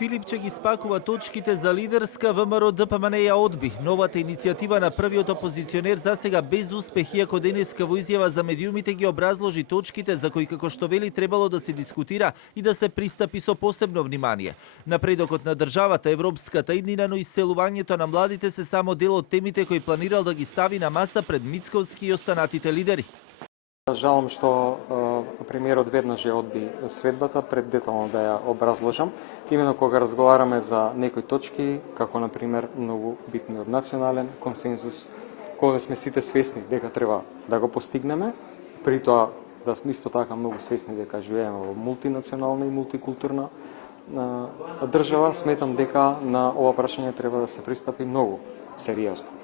Филипче ги спакува точките за лидерска, ВМРО ДПМН ја одби. Новата иницијатива на првиот опозиционер засега без успех, иако денеска во изјава за медиумите ги образложи точките за кои, како што вели, требало да се дискутира и да се пристапи со посебно внимание. Напредокот на државата, европската иднина, но исцелувањето на младите се само дел од темите кои планирал да ги стави на маса пред Мицковски и останатите лидери. Жалам што премиерот веднаш ја одби средбата пред детално да ја образложам. Именно кога разговараме за некои точки, како на пример многу битни од национален консензус, кога сме сите свесни дека треба да го постигнеме, при тоа да сме исто така многу свесни дека живееме во мултинационална и мултикултурна држава, сметам дека на ова прашање треба да се пристапи многу сериозно.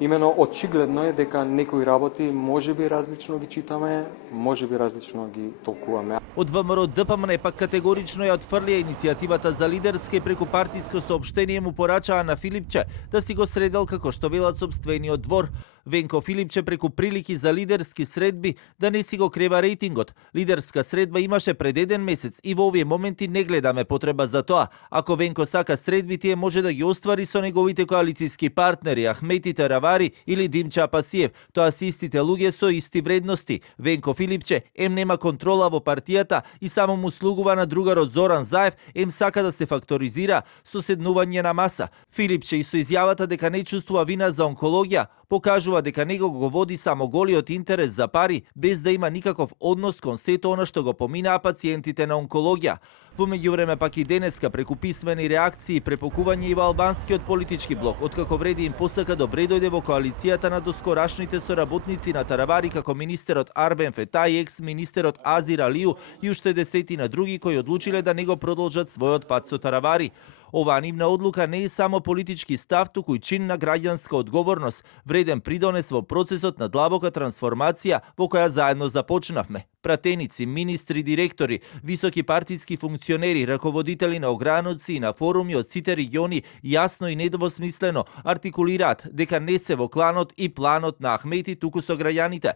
Имено очигледно е дека некои работи можеби различно ги читаме, можеби различно ги толкуваме. Од ВМРО ДПМН пак категорично ја отфрлија иницијативата за лидерски преку партиско соопштение му порачаа на Филипче да си го средел како што велат сопствениот двор. Венко Филипче преку прилики за лидерски средби да не си го крева рейтингот. Лидерска средба имаше пред еден месец и во овие моменти не гледаме потреба за тоа. Ако Венко сака средби, тие може да ги оствари со неговите коалициски партнери Ахмети Таравари или Димче Апасиев. Тоа се истите луѓе со исти вредности. Венко Филипче нема контрола во партијата и само му слугува на другарот Зоран Заев, сака да се факторизира со седнување на маса. Филипче и со изјавата дека не чувствува вина за онкологија, покажува дека него го води само голиот интерес за пари, без да има никаков однос кон сето она што го поминаа пациентите на онкологија. Во меѓувреме пак и денеска преку писмени реакции и препокување и во албанскиот политички блок, откако вреди им посака добре дојде во коалицијата на доскорашните соработници на Таравари како министерот Арбен Фетај, екс-министерот Азир Алију и уште десетина други кои одлучиле да не го продолжат својот пат со Таравари. Оваа нивна одлука не е само политички став, туку и чин на граѓанска одговорност, вреден придонес во процесот на длабока трансформација во која заедно започнавме. Пратеници, министри, директори, високи партиски функционери, раководители на ограноци и на форуми од сите региони јасно и недвосмислено артикулираат дека не се во кланот и планот на Ахмети, туку со граѓаните.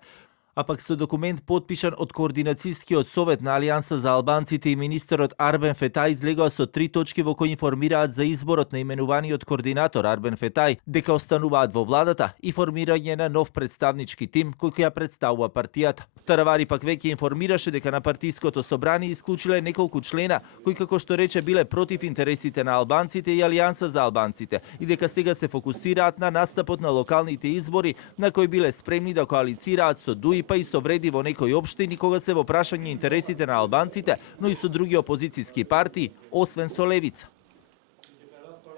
А пак со документ подпишан од Координацијскиот совет на Алијанса за албанците и министерот Арбен Фетај излегоа со 3 точки во кои информираат за изборот на именуваниот координатор Арбен Фетај, дека остануваат во владата и формирање на нов представнички тим кој ја представува партијата. Таравари пак веќе информираше дека на партиското собрание исклучиле неколку члена кои, како што рече, биле против интересите на албанците и Алијанса за албанците и дека сега се фокусираат на настапот на локалните избори на кои биле спремни да коалицираат со ДУИ па и со вреди во некои општини кога се во прашање интересите на албанците, но и со други опозицијски партии, освен со левица.